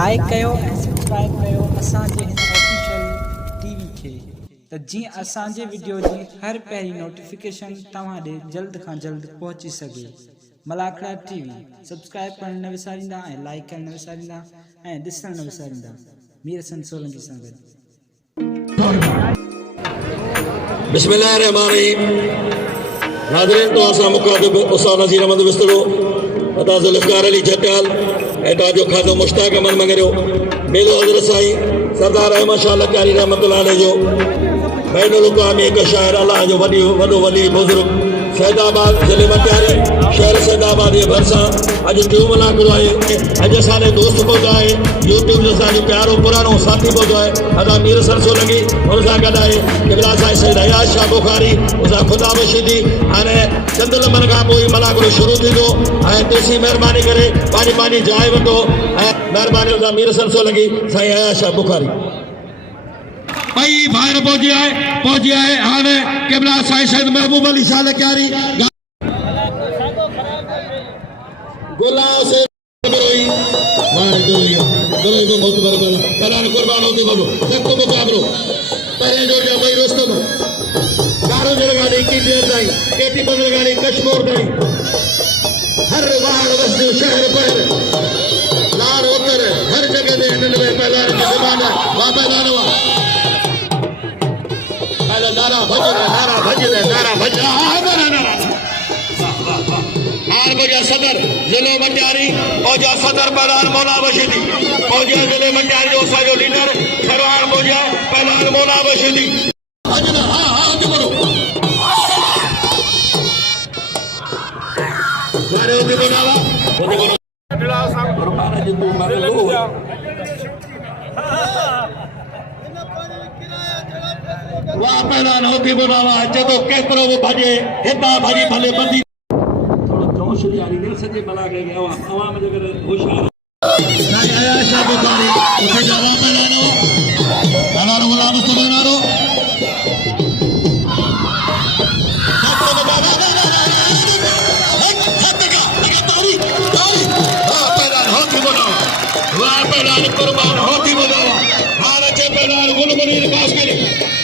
Like कयो ऐं subscribe कयो असांजे हिन ऑफिशियल टीवी खे त जीअं असांजे वीडियो जी हर पहिरीं नोटिफिकेशन तव्हां ॾे जल्द खां जल्द पहुची सघे। मलाखड़ा टीवी सब्सक्राइब करण न विसारींदा ऐं लाइक करण न विसारींदा ऐं ॾिसण न विसारींदा। मीर हसन सोलंकी सां गॾु। बिस्मिल्लाहिर्रहमानिर्रहीम। नाज़रीन तो असां मुखातिब उस्ताद नज़ीर अहमद बिस्तरो अता ज़ुल्फ़िकार अली जट्टाल एटा जो खातो मुश्ताक अमन मंगरियो मेलो हज़रत साईं सरदार अहमद शाह लकारी रहमतुल्लाह अलैह जो बैनुल अक़वामी एक शाइर अल्लाह जो वॾो वली बुज़ुर्ग सैदाबाद ज़िले मटियारी शहर सैदाबाद जे भरिसां अॼु टियों मलाखड़ो आहे। अॼु असांजे दोस्त पहुतो आहे यूट्यूब जो असांजो प्यारो पुरानो साथी पहुतो आहे अदा मीर हसन सोलंकी हुन सां गॾु आहे क़िबला साईं सैयद हयात शाह बुखारी उसां ख़ुदा बशीदी हाणे चंद लम्हनि खां पोइ मलाखड़ो शुरू थींदो ऐं तेसी महिरबानी करे पंहिंजी जाइ वठो ऐं महिरबानी उसां मीर हसन सोलंकी साईं हयात शाह बुखारी भाई बाहर पहुंची है हाने क़िबला साईं सैयद महबूब अली शाह लकारी गुला से बरोई मारे दोई को बहुत बरकत पलान कुर्बान होते बनो सबको मुकाबलो पहले जो भाई दोस्तों दारो जलगानी की देर नहीं केटी बदलगानी कश्मीर नहीं हर वाह वस्त शहर पर लार उतर हर जगह में में पहला की जमाना वा पहला नारा भजन हार बजा सदर जिले मटियारी पहुंचा सदर पहलवान मौला बशीदी पहुंचा जिले मटियारी जो असांजो लीडर सरवार पहुंचा पहलवान मौला बशीदी भजन हाँ बोलो मारे होते बनावा वाह पहलवान होती बनावा जदों केतिरो बि भॼे हितां भॼी भले बंदी थोरो जोश ॾियारी दिलि सॼे मलाखड़े खे अवाम जे करे होशियार साईं हयात शाह बुखारी उते जा वाह पहलवान गुलाम मुस्तफ़ा नारो वाह पहलवान कुर्बान होती बनावा हार अचे पहलवान गुलमनीर पास करे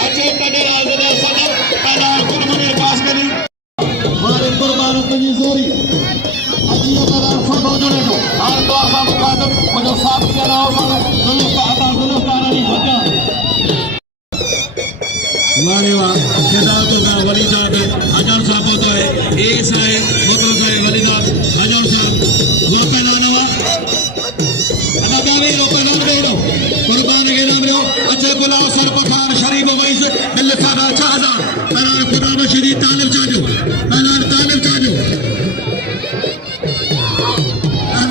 अचे कनेरा ज़िले सदर पहलवान गुलमनीर पास करे मारे कुर्बान तुंहिंजी ज़ोरी अची पहलवान फोटो जुड़े थो हार तो असां मुखातिब मुंहिंजो साथी नालो ज़ुल्फ़िकार अली जट्टाल मारे वाह शहजाद साहब वलीदाद हज़ार साहब पहुतो है ए साईं मोतो साईं वलीदाद हज़ार साहब वो पहलवान हुआ कुर्बान के नाम रो अच्छे गुलाब सर पठान शरीफ वैस दिल सादा शाहजाद पहलान खुदा बशीदी तालिब चाजो पहलान तालिब चाजो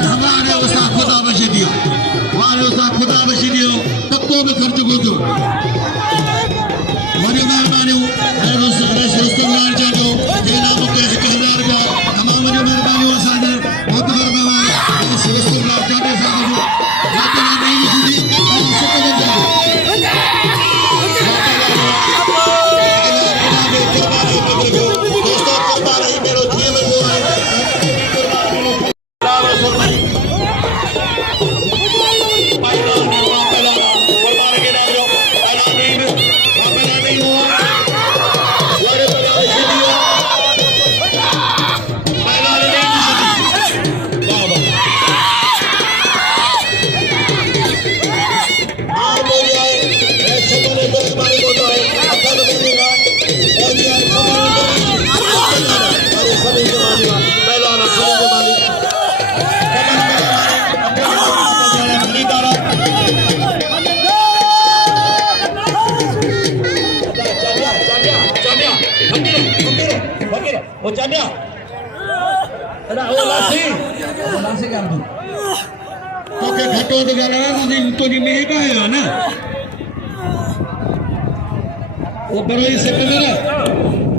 हमारे उसा खुदा बशीदी हमारे उसा खुदा बशीदी तको में खर्च गुजो मरी मेहरबानी रुस्तम चाजो ये नाम के 1000 रुपया तमाम जो मेहरबानी असांजे बहुत मेहरबानी रुस्तम चाटे साहब वो चांडिया अरे वो लासी कर दो तो के घटो तो गला तो जी में का है ना वो बरोई से करे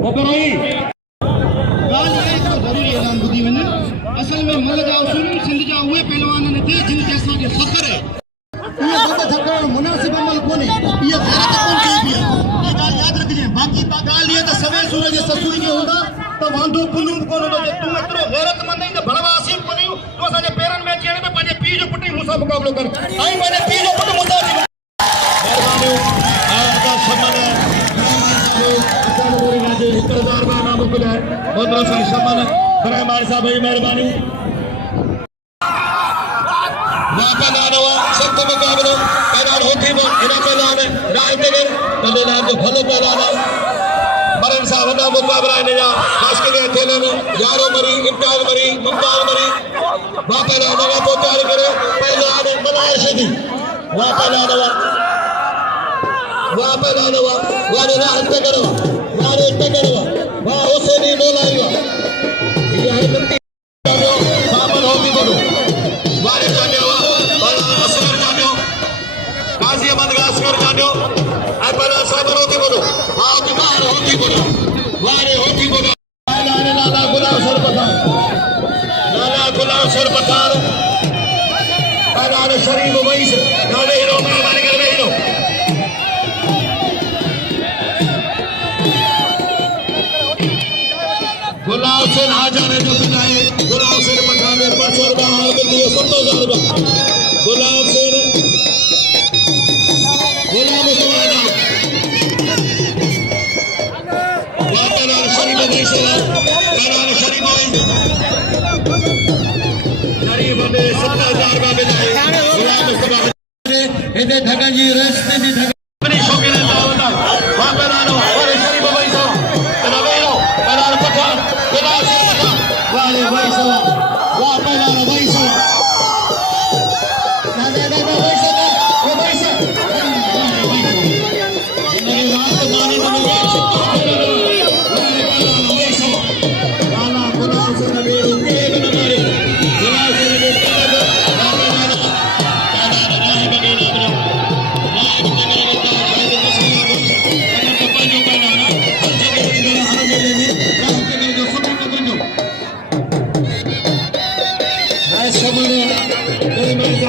वो बरोई गाल ये तो जरूरी है नाम बुद्धि वने असल में मल जा उसूल सिंध जा हुए पहलवान ने दे जिन जैसा के फखर है ये बंदा थकण मुनासिब अमल कोने ये गलत कौन कही भी ये गाल याद रखिए बाकी गाल ये तो सवे सूरज ससुरी के होगा तो वांदो पुलूम कोन हो तू एतरो गैरतमंद नहीं तो भड़वा आसिम कोनी तो असांजे पेरन में अची ने पंहिंजे पीउ जो पुट ई मूंसां मुकाबलो कर आई मैंने पीरो पुट मुताजी मेहरबानी आपका सम्मान है अचानक बोरी राजे 1000 का नाम खुला है बहुत बहुत सारी सम्मान बड़े मार साहब भाई मेहरबानी वापस आना हुआ सबको मुकाबलो पैदान होती वो इना पैदान है राजनगर कदे नाम जो भलो पैदान है मरन साहब ना मुकाबला है जा खास के लिए खेले में यारो मरी इम्तियाज मरी मुमताज मरी वापस आना हुआ पहुंचाने करे पैदान बनाए शदी वापस आना हुआ वारे राह करो वारे करो वाह उसे नहीं बोलाएगा ये है गलती सामन होती बोलो वारे जाने हुआ असगर जाने काजी अहमद का असगर जाने अपना सामन होती बोलो वाह की बाहर होती बोलो वारे होती बोलो लाला गुलाम सर पठार लाला शरीफ वैस नाले हीरो मेहरबानी कर हीरो गुलाब से आ जाने जो बनाए गुलाब से पठाने 500 रुपया हाल कर दिए 70,000 रुपया गुलाब से गुलाब उस्माना वापस शरीफ भाई से करार शरीफ भाई शरीफ में 70,000 रुपया मिलाए गुलाब उस्माना इधर धगा जी रास्ते जी धगा अपनी शौकीन दावत वापस आना और शरीफ भाई साहब नवेलो करार पठान गुलाब से पठान वाले भाई साहब वापस आना भाई साहब दादा भाई साहब वो भाई साहब जिन्होंने रात को माने तो मिले लाला गुलाब से नवेलो के नवेलो गुलाब से नवेलो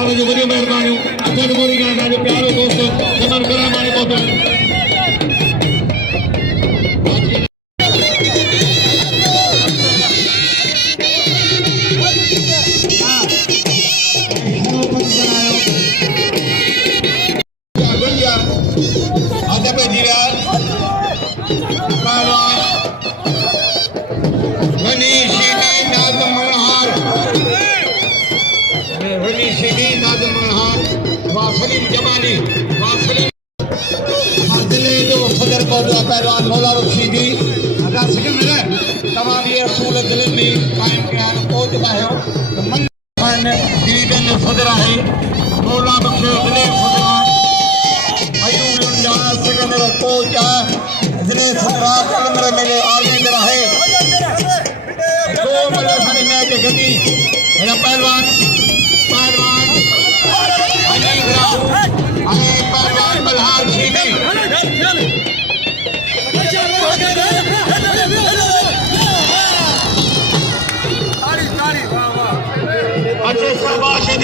जो बड़ी मेहरबानी अचल बोरी का जो प्यारो दोस्तों समन करा माने बहुत पहलवान मौला रशीदी अदा सिकल मिले तमाम ये रसूल दिल में कायम किया कोच बायो मन डिवीजन सदरा है मौला बख्शो दिल सदरा अयूब लंडा सिकंदर कोच दिल सदरा कलमर में आर्मी दरा है दो मले सारी मैच गति मेरा पहलवान अजीब राव अरे पहलवान बलहार शीदी अच्छे शाबाशी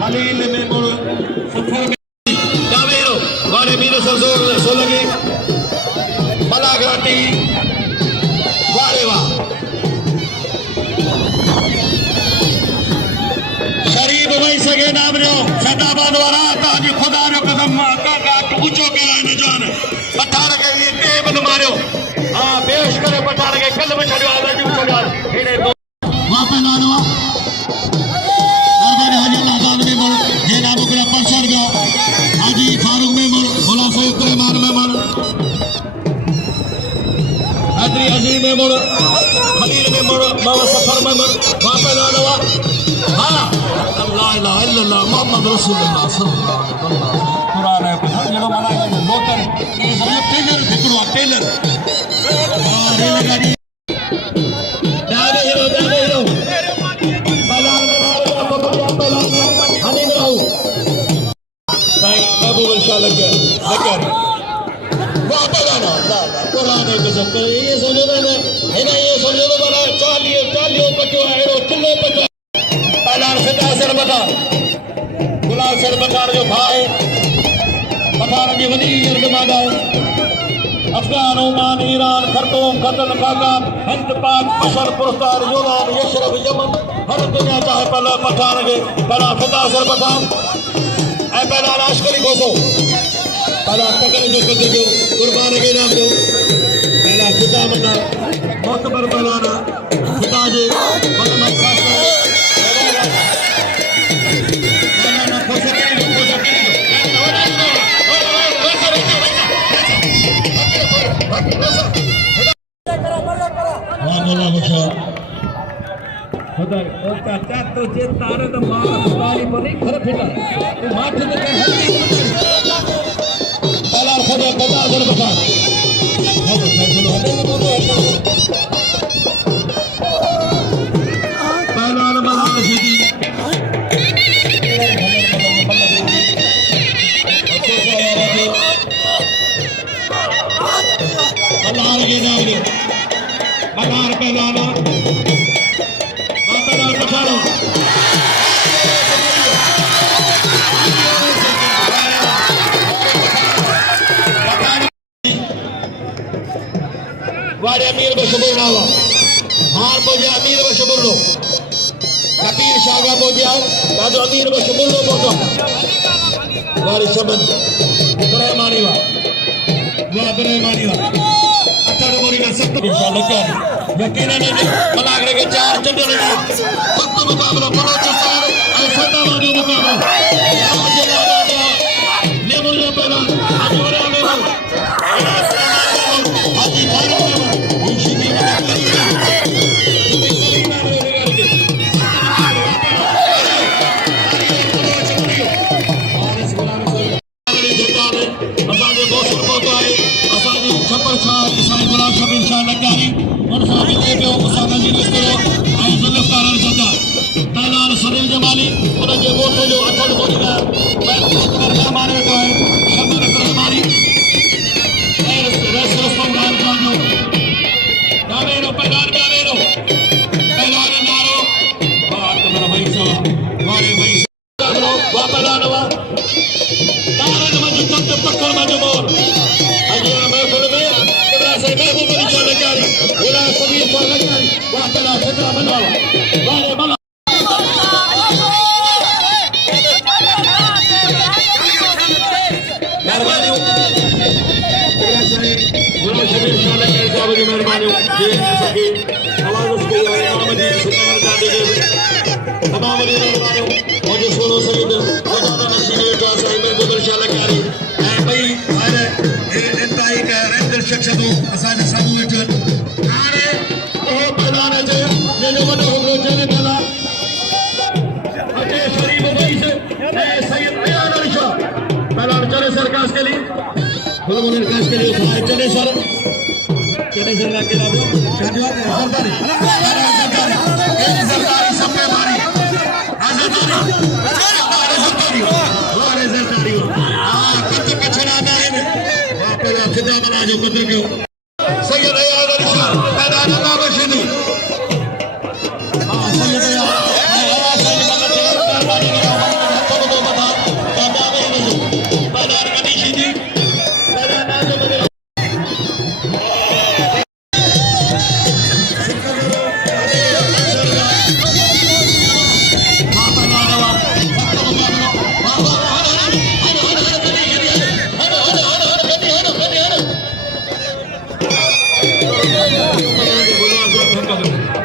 खलील में मुड़ सफर में जावेरो वारे मीर सरजोर सो लगे बलागराटी वारे वाह शरीफ भाई सगे नाम रो सदाबाद वाला ताजी खुदा रो कदम का ऊंचो कराए न जान पठार के लिए टेब न मारो हां बेश करे पठार के कल में छड़ो आला जी छड़ो इने वापस आ लो दरबार हाजी आजाद में मोड़ ये नाम उकरा परसर गया हाजी फारूक में मोड़ भोला से उतरेमान में मोड़ अदरी अजीम में मोड़ खलील में मोड़ बाबा सफर में मोड़ वापस आ लो हां अल्लाह इला इल्लल्लाह मोहम्मद रसूलुल्लाह सल्लल्लाहु अलैहि वसल्लम कुरान है जो मनाए लोकल ये सब टेलर दिखरो टेलर और ये लगा दी दादे हीरो बलाल हनी राव भाई महबूब इंशाल्लाह के लेकर वापस आना अल्लाह कुरान है जो सब ये सुनो ना है ना ये सुनो ना बना चालियो पचो है किलो पचो बलाल से असर बता गुलाब सर बता जो भाई पठार जी वधी अर्द मादा अफगान, ओमान, ईरान, खरतूम, कतर, काका, हिंद, पाक, मशर, पुरस्कार, यूनान, यशरफ, यमन, हर दुनिया चाहे पहला पठान के पहला फिदा सर पठान ऐ पहला लश्करी घोषो पहला पकड़ जो कदर जो कुर्बान के नाम जो पहला फिदा बना मोतबर पहलाना फिदा जे बदला खासा पहला घोषो करेंगे वाह मुझे खुदा ओका तो जे तारे द मार वाली बनी खर फिटा तू माथे में कर हल्दी पहला खुदा बता दर बता अब चलो हटे में बोलो पहला नंबर सीधी अल्लाह के नाम ले मलार पहलाना माताराम पठारो वारे अमीर बशबुर नावा हार पोजा अमीर बशबुर लो कबीर शागा पोजा दादो अमीर बशबुर लो पोजा वारे शबन दरे मानीवा वाह दरे मानीवा सख्त इंशाअल्लाह क्या यकीनन मलागड़े के चार चंडे सख्त मुकाबला बलोचिस्तान और फैजाबाद का मुकाबला नेमुल पहला अजवरा मेरा हाजी खान इंशिदी छप्पर छाप ईसाई गुलाब शब इंशाअल्लाह जारी और साहब दे पे मुसाना जी ने करो आई जुल्फकार जदा तालाल सलील जमाली और जे गोठो जो अठड़ बोलिया मैं कर मारे तो है शब्द कर मारी और रसूल राम का जो गावेरो पहलान नारो बात मेरा भाई साहब वारे भाई साहब वा पहलानवा तारन मज तक पक्कर मज मोर अजय महफिल में किबला से महबूब अली जो लगारी उला सबीर को लगारी वाह चला फितरा बनावा वाले बना मेहरबानी किबला से उला सबीर को लगारी साहब की मेहरबानी ये सके आवाज उसको इमाम जी सुनार जाने के तमाम मेहरबानी मुझे सोनो सईद वजादा नशीन का साहिब महबूब अली लगारी ऐ भाई अरे इंतहाई का रेंदर शख्सतो असांजे साम्हूं वेठल हाणे उहो मैदान जे जंहिंजो वॾो हिकिड़ो चने पहला अचे शरीफ वईस ऐं सैयद अयान अली शाह पहला चने सर कास के लिए गुलमुन कास के लिए भाई चने सर का केला सरदारी सरदारी सब पे भारी सरदारी वारे सरदारी हां कच्छ कछड़ा ना है पहला फिदा बना जो कदर के सैयद अयान अली शाह मैदान अल्लाह बशीदी हां सैयद अयान सैयद बल्ले कारवानी के हाथ में दो बता बाबा में जो मैदान कदी शीदी मैदान जो बदल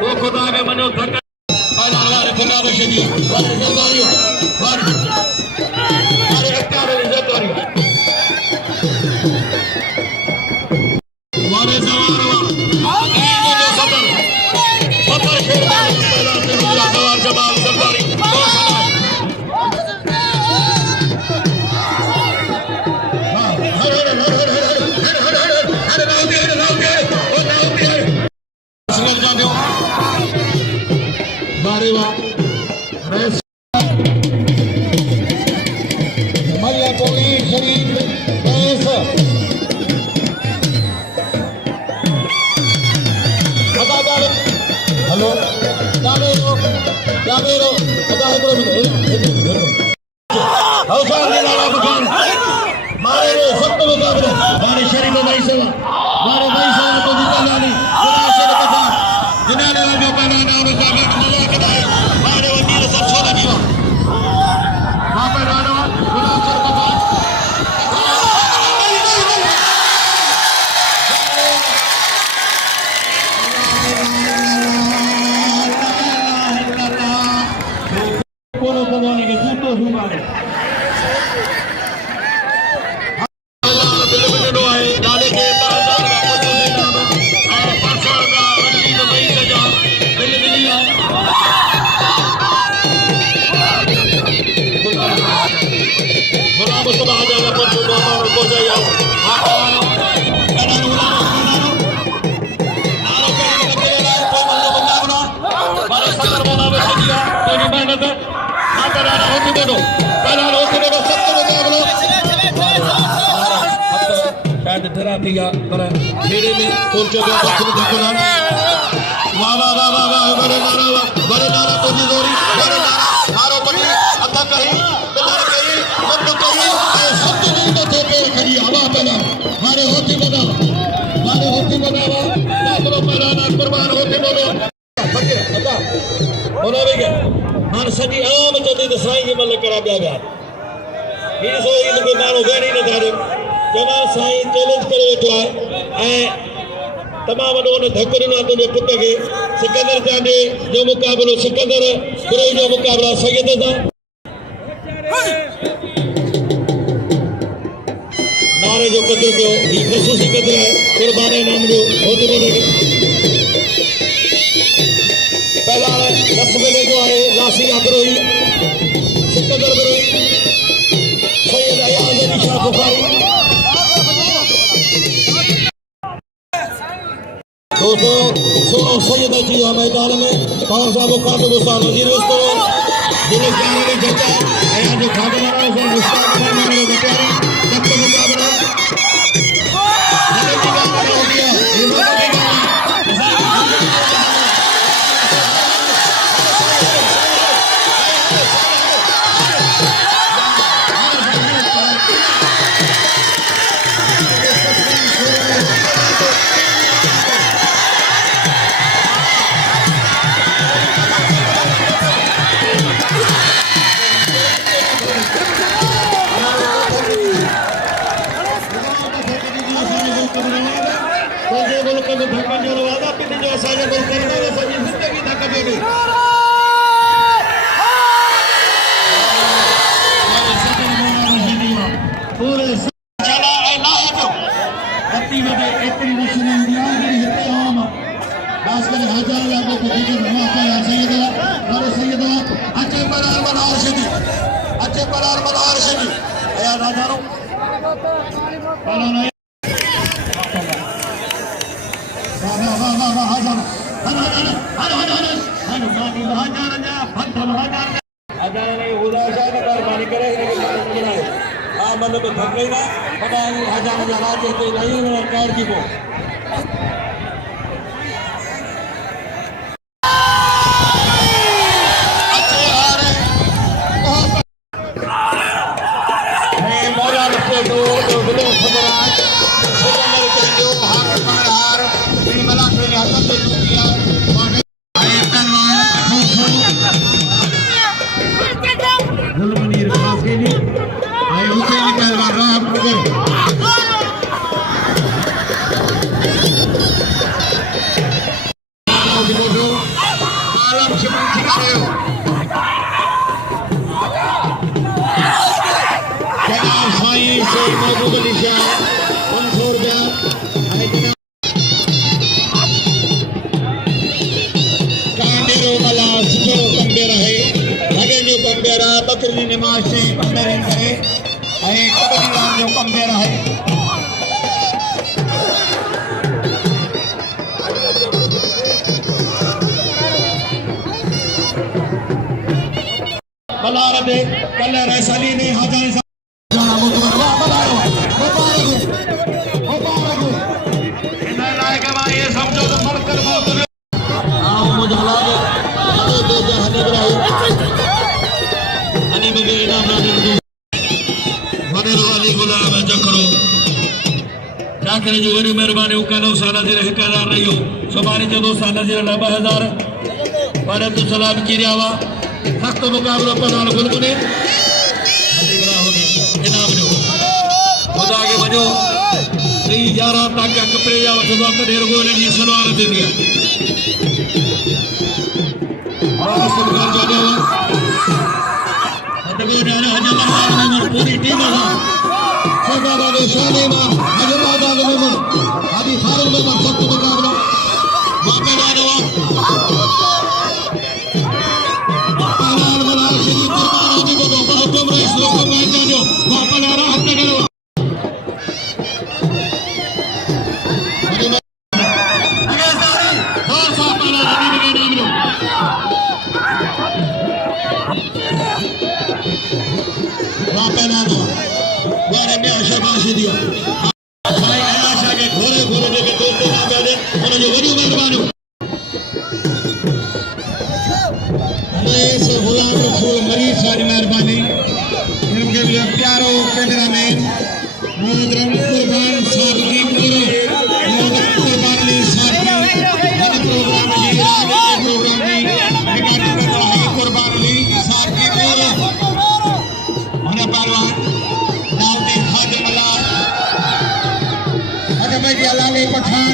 वो खुदा के मनो थक वाले खुदा बशीदी वाले सरदारी वाले अक्कार इज्जतदारी वाले सवार जो सदर सदर शेरवान पहला से गुजरा सवार जमाल सरदारी बारे वाह मरिया कोली शरीफ ऐसा अदाकार हेलो क्या बेरो अदा है करो हौसला दिलाना बुखार मारे रे सख्त मुकाबला मारे शरीफ भाई साहब मारे भाई साहब को जीता लानी मुनासिब दफा जिन्होंने जो पहला नाम जाकर मजा कराए मारे वो नीर सब छोड़ दिया वहां पर राणा मुनासिब दफा कोनो भगवान के जूतो हुमारे Terapia para खेड़े में पहुंचा गया दक्षिण धकुला वाह वाह वाह वाह वाह बड़े नारा कोजी जोरी बड़े नारा हारो पटी अता कही बिलार कही बंद कही सब तो नहीं तो पे खड़ी हवा पहला मारे होती बना दाखलो पहला ना कुर्बान होती बोलो फके अता बोलो भी के मान सजी आम चंदी दसाई के मल करा गया ये सो इन को मारो गणी न था जनाब साईं चैलेंज करे वेठो आहे तमाम वॾो हुन धक ॾिनो तुंहिंजे पुट खे सिकंदर चांडे जो मुक़ाबिलो सिकंदर गुरु जो मुक़ाबिला सैयद सां नारे जो कदुरु कयो ही ख़ुशूसी कदुरु आहे कुर्बान नाम जो होते बोले पहला रसगुल्ले जो आहे लासी अग्रोही सिकंदर गुरु सैयद अयाज़ अली शाह बुखारी दोस्तों सैयद जी मैदान में कौन सा मुकाबला मुस्ताक नजीर वस्तो जिले गाने में जता है जो खाने वाला है मुस्ताक खान मेरे बेचारे सबको मुकाबला जिले की बात हो गया ये जो वरी मेहरबानी कालो साला जे 1000 रहियो सुभाणे जदो साला जे 2000 पर तो सलाम किरियावा सख्त मुकाबलो पनाल गुलगुने अधिकरा हो इनाम जो खुदा के वजो 11 तक कपड़े या वठदो कढे रगो ने जी सलवार दे दिया और सरकार जो दे अदबो जाने हजम पूरी टीम है सरदार ने शाने में हजमादा में अभी फाइनल में सख्त मुकाबला वापस आ रहा पहलान वाला श्री कुर्बान जी को बहुत कम रही श्लोक में जो वापस आ रहा हत्या करो अगे सारी और साथ वाला जमीन के नाम लो वापस आ रहा वारे में आशा बाशी दिया भाई आशा के घोड़े घोड़े लेके दोस्तों ना कर दे उन्हें जो वीडियो मेहरबानी हमें से गुलाम रसूल मरीज सारी मेहरबानी इनके लिए प्यारो कैमरामैन मोहम्मद कुर्बान साहब की पूरे मोहम्मद कुर्बान साहब की ये प्रोग्राम जी आगे के प्रोग्राम में रिकॉर्ड कर रहा है कुर्बान साहब की पूरे उन्हें पहलवान लाली पठान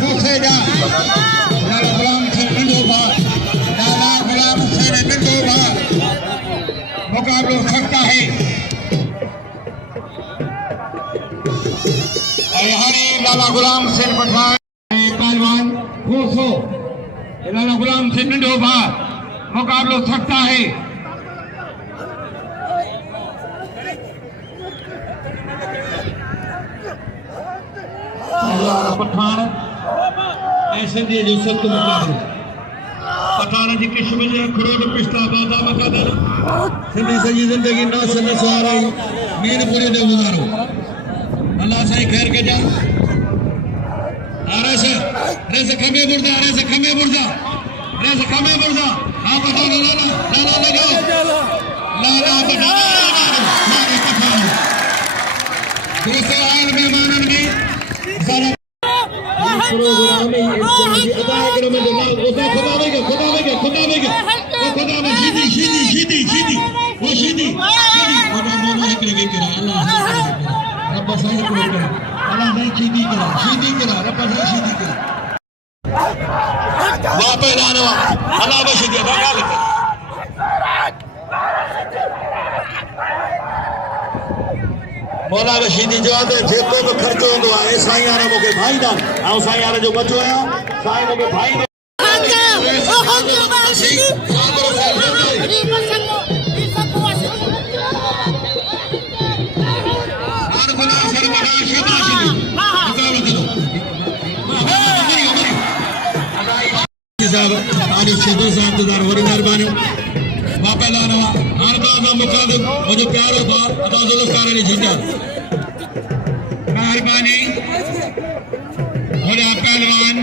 दूसरे जा लाला गुलाम से नंढो भाउ लाला गुलाम से नंढो भाउ मुकाबलो सख्त है हाणे लाला गुलाम से पठान पहलवान खोसो लाला गुलाम से नंढो भाउ मुकाबलो सख्त है पठान ऐसे दिए जो सख्त मुकाबले पठान जी किस्म जे खरोड पिस्ता बादा मकादर सिंधी सजी जिंदगी ना सन सवारे मीन पूरे दे गुजारो अल्लाह साईं खैर के जा अरे से खमे बुरदा अरे से खमे बुरदा अरे से खमे बुरदा हां पठान लाला लगाओ लाला पठान दूसरे आयल मेहमानन में प्रोग्राम में अदा करो में जनाब ओसा खुदा में खुदा में सीधी वो सीधी खुदा मोनो है करे करा अल्लाह रब सही करा अल्लाह नहीं सीधी करा रब सही सीधी करा वापस लाना अल्लाह बस दे बगाल मौला रशीदी जवाब जेको भी खर्चो होंदो आहे साईं यार मूंखे भाई दा ऐं साईं यार जो बचो आहियां साईं मूंखे भाई मेहरबानी वापस लाना हाणे मुखातिब मुझे प्यारो बार अदा जुल्फकार अली झंडा मेहरबानी होने पहलवान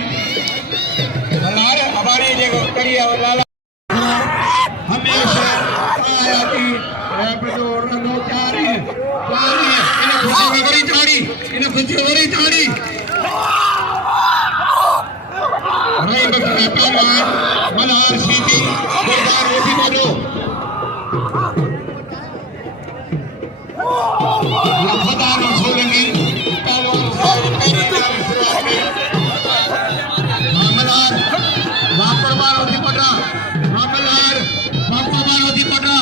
लाल हमारे देखो करिया लाला हमेशा आया की बजो रंगो चारी इन खुशी में बड़ी चाड़ी नहीं बकरे पहलवान मल्हार सीधी गुरदार ओठी बोलो खुदा रसूलनी पहलवान साहब मेरी नाम शुरुआत में मल्हार वापर मारो थी पटा मल्हार वापर मारो थी पटा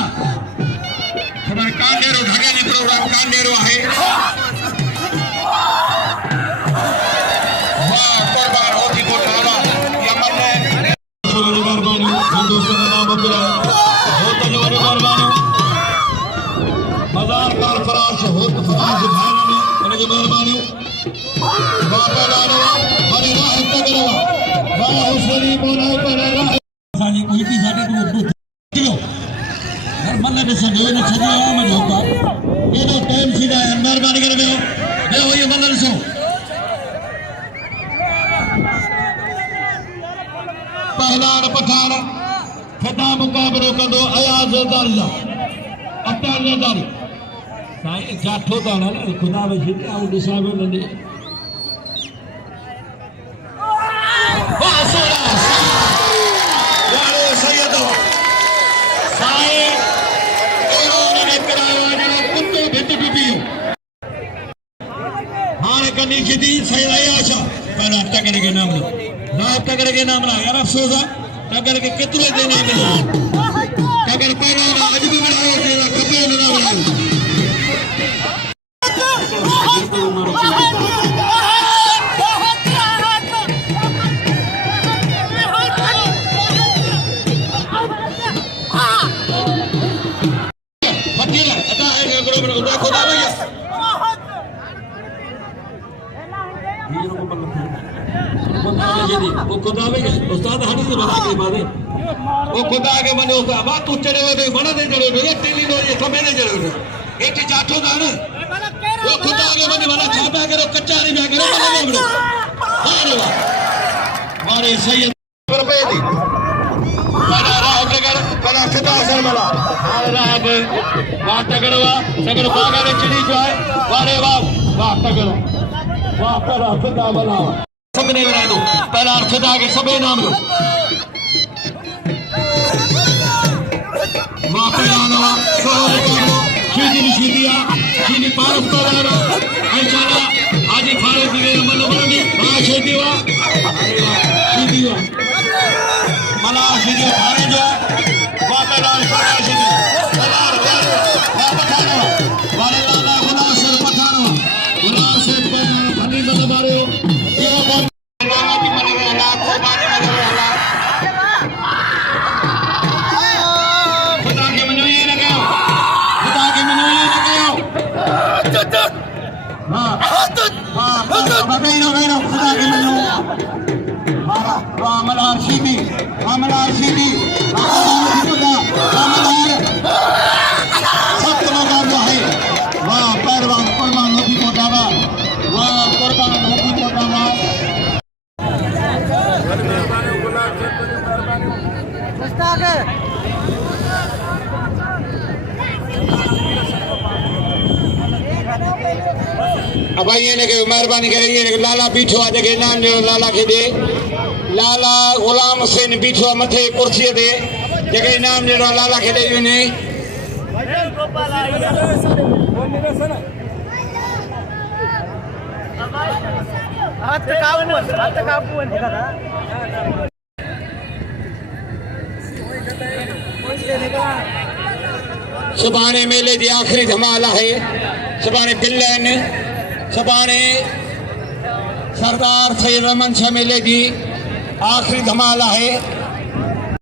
खबर कांडेरो ढगेली प्रोग्राम कांडेरो है वाह कुर्बान होती पटा या मल्हार रसूल मेहरबानी हिंदुस्तान नाम अब्दुल्ला बहुत जवानी मेहरबानी मजार कार फराश होत फराश भाईनी उनकी मेहरबानी बाबा लालो हरी राह तगरो वाह हुसैनी मोना करेगा साली कोई की साडे को किलो घर मल्ले में सजो ने छजे आ में होता ये तो टाइम सीधा है मेहरबानी करे मैं हो ये मल्ले सो पहलान पठान खदा मुकाबलो कंदो अयाज दारिया अत्तार दारी साईं जाठो दाना ना खुदा में जितना वो दिशा में नंदे खेती सही आशा पहला तगड़े के नाम ना तगड़े के नाम ना यार अफसोस है तगड़ के कितने देने मिले तगड़ पहला आज भी बनाओ तेरा कपड़े ना बनाओ फकीर अदा है गड़ो में खुदा भैया वो खुदा भैया उस्ताद हनी से बता के बात है वो खुदा के मने उस्ताद बात तू चढ़े हुए बना दे चढ़े हुए टेली नो ये समय नहीं चढ़े हुए एक जाठो दान वो खुदा के मने बना छापा करो कच्चा नहीं मैं करो बना अरे वाह मारे सैयद रुपए दी बड़ा राह टगर बड़ा खुदा सर मला राह वाह टगड़वा टगड़ बागा ने चिड़ी जाए वारे वाह वाह टगड़ वाह पहला खुदा मला सबने बना दो पहला खुदा के सबे नाम लो वाह पहला नवा सोहर को शीदिया शीदी पारस को लाना इंशाल्लाह आज फारे दिए अमल बनी हां शीदिया मला शीदिया फारे जो वाह पहला शीदी वाह पठानो वाले लाला गुलाम सर पठानो गुलाम से फनी बन मारे ये बहुत की मरे वाला को मारे वाला खुदा के मनोये न कहो खुदा के मनोये न कहो हां हां बगैनो खुदा के मनोये वाह मलार शीदी खुदा मलार सब लोगों का है वाह परवान कुर्बान होती को दावा वाह कुर्बान होती को दावा अब ये ने के मेहरबानी करे ये लाला बीठो आ जगह नाम जो लाला के दे लाला गुलाम हुसैन बीठो मथे कुर्सी दे जगह नाम जो लाला के दे ने हाथ काबू सुभाणे मेले जी आखिरी धमाल है सुभाणे बिल्लन सुभाणे सरदार सैयद रमन शाह मेले जी आखिरी धमाल है।